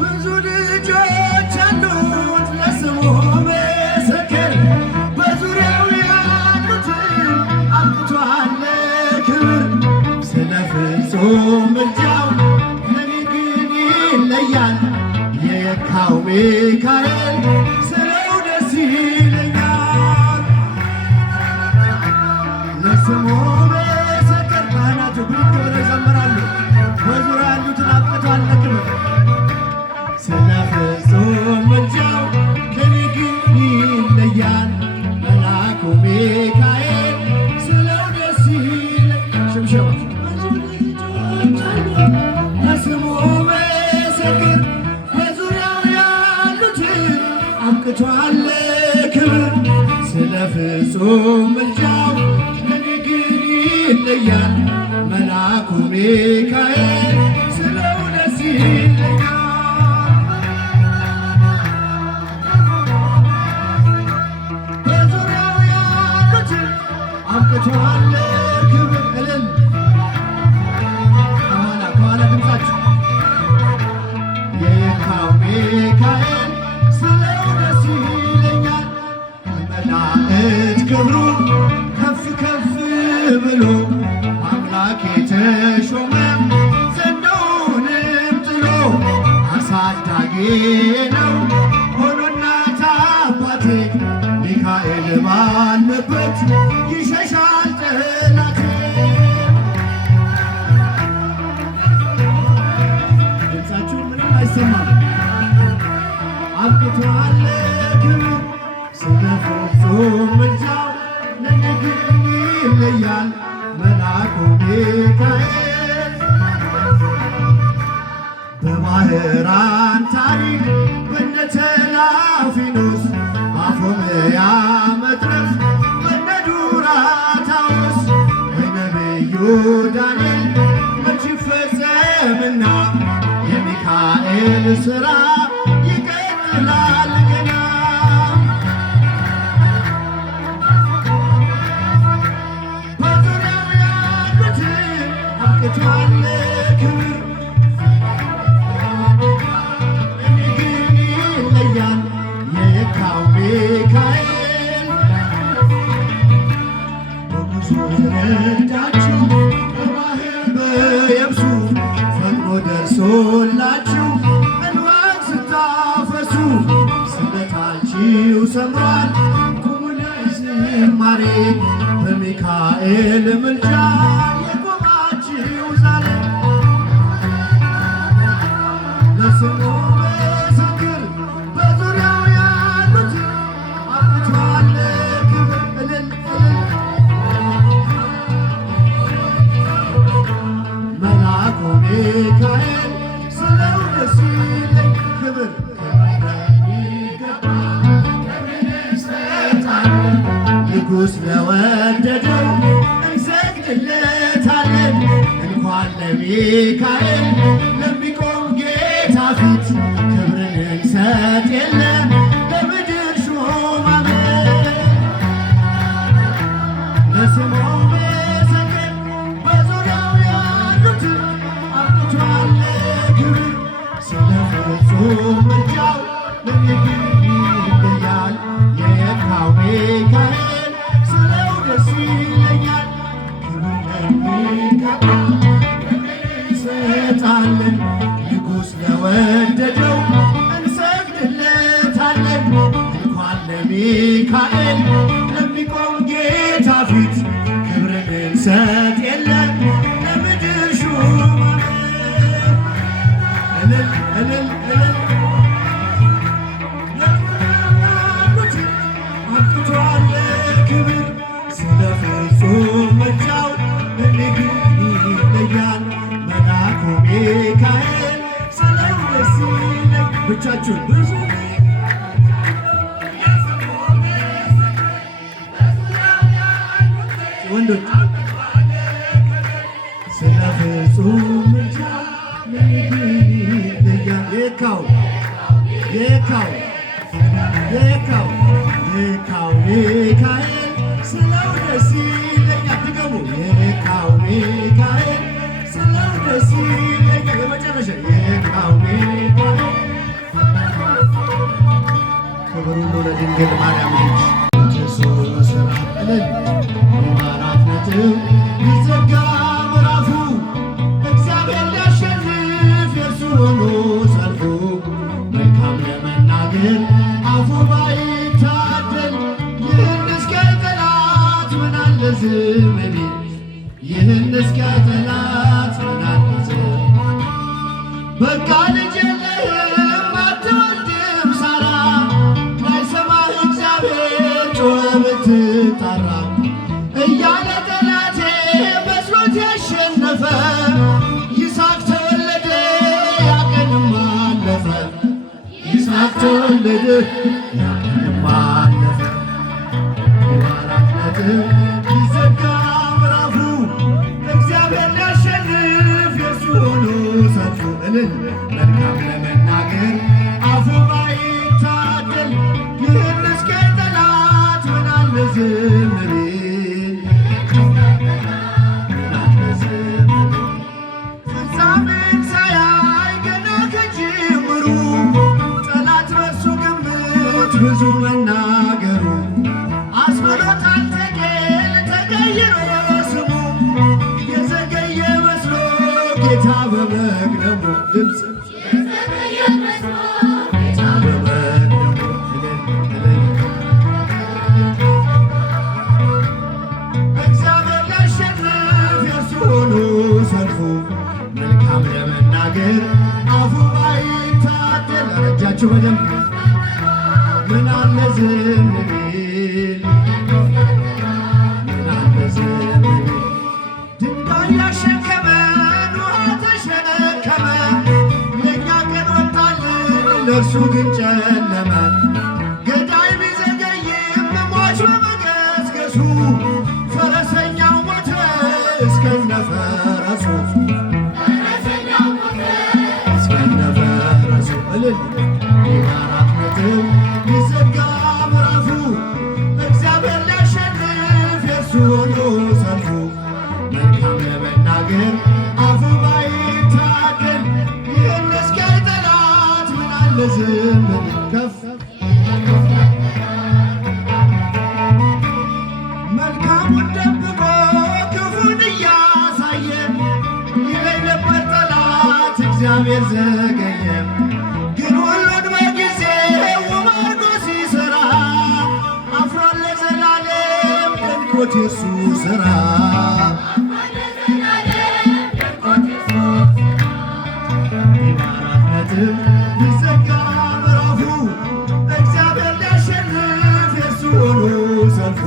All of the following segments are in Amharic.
ብዙ ልጆች አሉት ለስሙ ምስክር በዙሪያው ያሉትን አብቅቷል ክብር ስለ ፍጹም ምልጃው ለኔ ግን ይለያል የየካው ሚካኤል ስለው ደስ ይለኛል ለስሙ ምስክር ካህናቱ ብድግ ብለው ይዘምራሉ በዙሪያ ያሉትን አብቅቷል ክብር ስለ ፍጹም ምልጃው ለኔ ግን ይለያል መልአኩ ሚካኤል ስለው ደስ ይለኛል ሽብሸባ ለስሙ ምስክር በዙሪያው ያሉትን አብቅቷል ክብር ስለ ፍጹም ምልጃው ለኔ ግን ይለያል መልአኩ ሚካኤል ስለው ደስ ይለኛል በዙሪያው ያሉትን አብቅቷል ክብር እልል ከኋላ ድምፃችሁ የየካው ሚካኤል ስለው ደስ ይለኛል መላእክት ክብሩ ከፍ ከፍ ብሎ አምላክ የተሾመ ዘንዶውንም ጥሎ አሳዳጊ ነው ሆኖ እናት አባቴ ሚካኤል ባለበት ይሸሻል ጠላቴ ድምፃችሁ ምንም አይሰማም አብቅቷል ክብር ስለ ፍጹም ምልጃው ለኔ ግን ይለያል መልአኩ ሚካኤል በባህራን ታሪክ በነ ተላፊኖስ አፎምያ መትረፍ በነ ዱራታዎስ በነቢዩ ዳንኤል መች ይፈጸምና የሚካኤል ሥራ ይቀጥላል ገና በዙሪያው ያሉትን አብቅቷል ክብር እኔ ግን ይለያል የየካው ሚካኤል በጉዞ ረዳችሁ በባህር በየብሱ ፈጥኖ ደርሶላችሁ እንባን ስታፈሱ ስለታችሁ ሰምሯል ቁሙ ለዝማሬ በሚካኤል ምልጃ የቆማችሁ ዛሬ ለስሙ ምስክር በዙሪያው ያሉትን አብቅቷል ክብር እልል መልአኩ ሚካኤል ስለው ደስ ይለኝ ክብር ንጉሥ ለወደደው እንሰግድለታለን እንኳን ለሚካኤል ለሚቆም ጌታ ፊት ክብርን እንሰጥ የለ ለምድር ሹማምንት ለስሙ ምስክር በዙሪያው ያሉትን አብቅቷል ክብር ስለ ፍጹም ምልጃው ለኔ ግን ይለያል የየካው ሚካኤል ስለው ደስ ይለኛል ክብር ለሚካኤል እንሰጣለን ንጉሥ ለወደደው እንሰግድለታለን እንኳን ለሚካኤል ለሚቆም ጌታ ፊት ክብርን እንሰጥ የለ ለምድር ሹማምንት እልል እልል እልል አብቅቷል ክብር ስለ ፍጹም ምልጃው ለኔ ግን ይለያል መልአኩ ሚካኤል ስለው ደስ ይለኝ ብቻችሁን ብዙ ወንዶች ስለ ፍጹም ምልጃው ለኔ ግን ይለያል የካው የካው ሚካኤል ስለው ደስ ይለኛል ድገሙ የካው ሚካኤል ስለው ደስ ይለኛል የመጨረሻ የካው ሚካኤል የድንግል ማርያም ልጅ ኢየሱስ ራቅልን በአራት ነጥብ ቢዘጋ ምዕራፉ እግዚአብሔር ሊያሸንፍ የእርሱ ሆኖ ሰልፉ መልካም ለመናገር አፉ ባይታደል ይህን እስከ ጠላት ምን አለ ዝም ቢል ይህን እስከ ጠላት ምን አለ ዝም በቃ ልጅ የለህም አትወልድም ሳራ ላይሰማህ እግዚአብሔር ጮኸ ብትጣራ እያለ ጠላቴ መስሎት ያሸነፈ ይስሐቅ ተወለደ ያቀንም አለፈ ይስሐቅ ተወለደ ያቀንም አለፈ በአራት ነጥብ ቢዘጋ ምዕራፉ እግዚአብሔር ሊያሸንፍ የእርሱ ሆኖ ሰልፉ እልል መልካም ለመናገር አፉ ባይታደል ይህን እስከ ጠላት ምን አለ ዝም ቢል ምን አለ ዝም ቢል ፍጻሜን ሳያይ ገና ከጅምሩ ጠላት በእርሱ ግምት ብዙ መናገሩ አስብሎታል ቴቄል ተቀይሮ ስሙ የዘገየ መስሎ ጌታ በመቅደሙ ድምፅ ጌታ በመቅደሙ እግዚአብሔር ሊያሸንፍ የእርሱ ሆኖ ሰልፉ መልካም ለመናገር አፉ ባይታደል እጃችሁ በደንብ ምን አለ ዝም ቢል ምን አለ ዝም ቢል ድንጋይ ያሸከመን ውሃ ተሸከመ ለእኛ ቀን ወጣልን ለእርሱ ግን ጨለመ ገዳይ ቢዘገይም ሟች በመገስገሱ ፈረሰኛው ሞተ እስከነ ፈረሱ እስከነ ፈረሱ እልል በአራት ነጥብ ቢዘጋ ምዕራፉ እግዚአብሔር ሊያሸንፍ የእርሱ ሆኖ ሰልፉ መልካም ለመናገር አፉ ባይታደል ይህን እስከ ጠላት ምን አለ ዝም ቢል ከፍ መልካሙን ደብቆ ክፉን እያሳየ ይለኝ ነበር ጠላት እግዚአብሔር ዘገየ ግን ሁሉን በጊዜው አድርጎ ሲሠራ አፍሯል ለዘላለም ደንቆት የእሱ ሥራ በአራት ነጥብ ቢዘጋ ምዕራፉ እግዚአብሔር ሊያሸንፍ የእርሱ ሆኖ ሰልፉ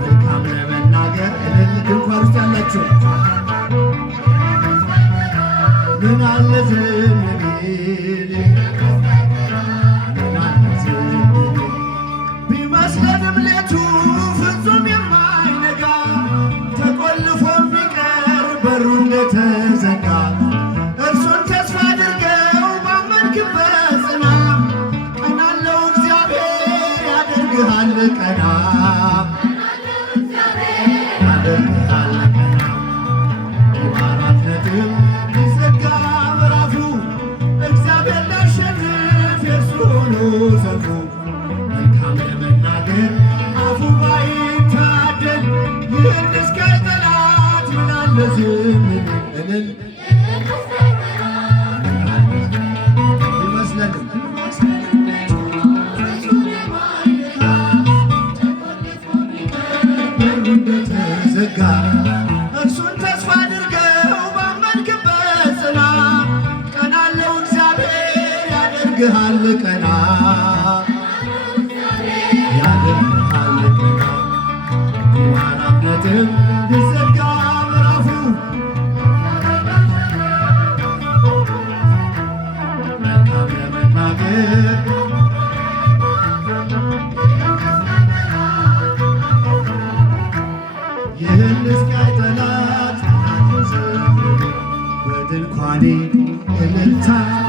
መልካም ለመናገር እልል ድንኳን ውስጥ ያላችሁ ምን አለ ዝም ቢል ምን አለ ዝም ቢል ቢመስለንም ሌቱ ፍጹም የማይነጋ ተቆልፎ የሚቀር በሩ እንደተዘጋ እርሱን ተስፋ አድርገው ባመንክበት ጽና ቀና አለው እግዚአብሔር ያደርግሃል ቀና ያደርግሃል ቀና በአራት ነጥብ ቢዘጋ ምዕራፉ እግዚአብሔር ሊያሸንፍ የእርሱ ሆኖ ሰልፉ መልካም ለመናገር አፉ ባይታደል ይህን እስከ ጠላት ምን አለ ዝም ቢል እልል ቢመስለንም በሩ እንደተዘጋ እርሱን ተስፋ አድርገው ባመንክበት ጽና ቀና አለው እግዚአብሔር ያደርግሃል ቀና ያደርግሃል ቀና በአራት ነጥብ ቢዘጋ ምዕራፉ መልካም ለመናገር ይህን እስከ ጠላት በድንኳኔ እልልታ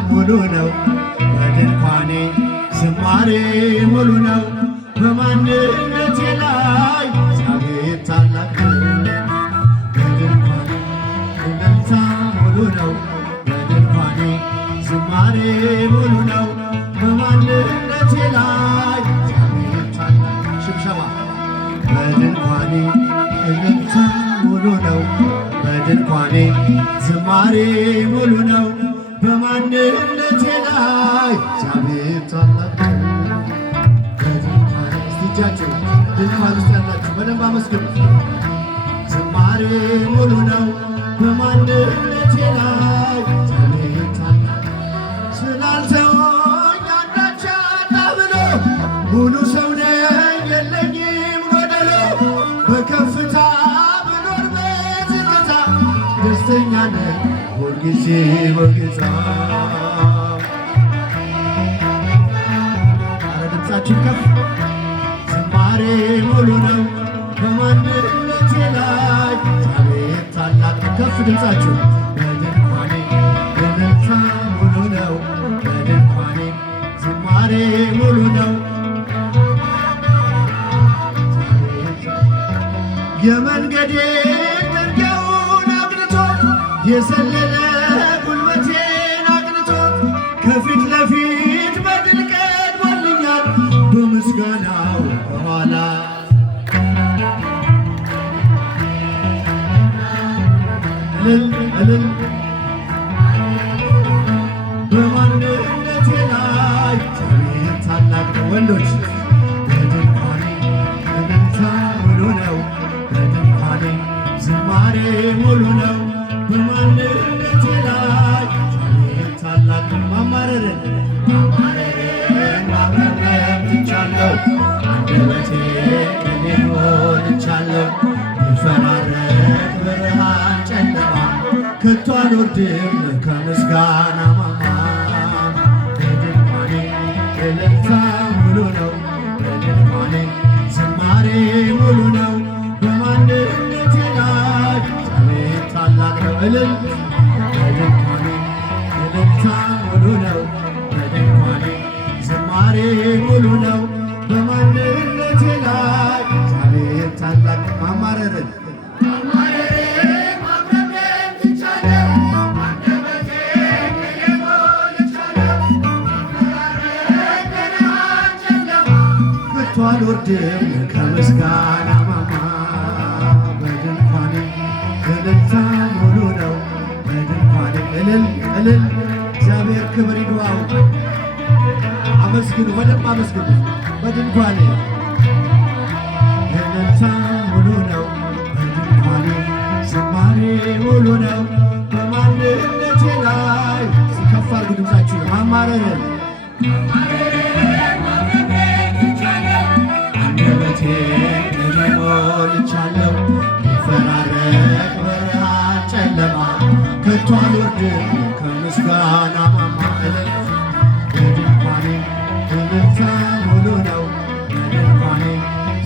ሙሉ ነው በድንኳኔ ዝማሬ ሙሉ ነው በማንነቴ ላይ እግዚአብሔር ታላቅ ነው በድንኳኔ እልልታ ሙሉ ነው በድንኳኔ ዝማሬ ሙሉ ነው በማንነቴ ላይ እግዚአብሔር በድንኳኔ እልልታ ሙሉ ነው። በድንኳኔ ዝማሬ ሙሉ ነው። በማንነቴ ላይ እግዚአብሔር ታላቅ ነው። በድንኳኔ እጃችሁ ድንኳን ውስጥ ያላችሁ በደንብ አመስግኑ። ዝማሬ ሙሉ ነው። በማንነቴ ላይ እግዚአብሔር ታላቅ ስላልተወኝ አንዳች አጣ ብሎ ሙሉ ሰው ነኝ የለኝም ጎደሎ በከፍታ ብኖር በዝቅታ ደስተኛ ነኝ ሁልጊዜ በጌታ። ኧረ ድምፃችን ከፍ ዝማሬ ሙሉ ነው። በማንነቴ ላይ እግዚአብሔር ታላቅ ከፍ ድምፃችሁ በድንኳኔ እልልታ ሙሉ ነው። በድንኳኔ ዝማሬ ሙሉ ነው። የመንገዴ ጥርጊያውን አቅንቶ የሰለለ ጉልበቴን አቅንቶ ከፊት ለፊት በድል ቀድሞልኛል በምስጋናው ከኋላ እልል እልል በማንነቴ ላይ እግዚአብሔር ታላቅ ነው። ወንዶች በድንኳኔ እልልታ ሙሉ ነው። በድንኳኔ ዝማሬ ሙሉ ነው። በማንነቴ ላይ እግዚአብሔር ታላቅ ነው። ማማረርን ማቅረብ ትቻለሁ። አንደበቴ ቅኔ ሞልቻለሁ። ይፈራረቅ ብርሃን ጨለማ ከቶ አልወርድም ከምስጋና ማማ። በድንኳኔ እልልታ ሙሉ ነው። በድንኳኔ ዝማሬ ሙሉ ነው። በማንነቴ ላይ እግዚአብሔር ታላቅ ነው። እልል በድንኳኔ እልልታ ሙሉ ነው። በድንኳኔ ዝማሬ ሙሉ ነው። በማንነቴ ላይ እግዚአብሔር ታላቅ ነው። ማማረርን አልወርድም ከምስጋና ማማ። በድንኳኔ እልልታ ሙሉ ነው። በድንኳኔ እልል እልል እግዚአብሔር ክብር ይግባው። አመስግኑ፣ በደንብ አመስግኑ። በድንኳኔ እልልታ ሙሉ ነው። በድንኳኔ ዝማሬ ሙሉ ነው። በማንነቴ ላይ ከፍ አድርጉ ድምፃችሁን ማማረርን እኔ ሞልቻለሁ። ይፈራረቅ ብርሃን ጨለማ ከቶ አልወርድም ከምስጋና ማማ። በድንኳኔ እልልታ ሙሉ ነው። በድንኳኔ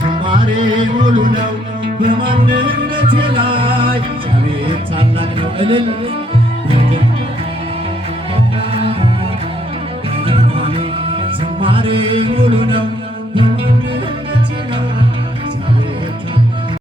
ዝማሬ ሙሉ ነው። በማንነቴ ላይ እግዚአብሔር ታላቅ ነው። እልል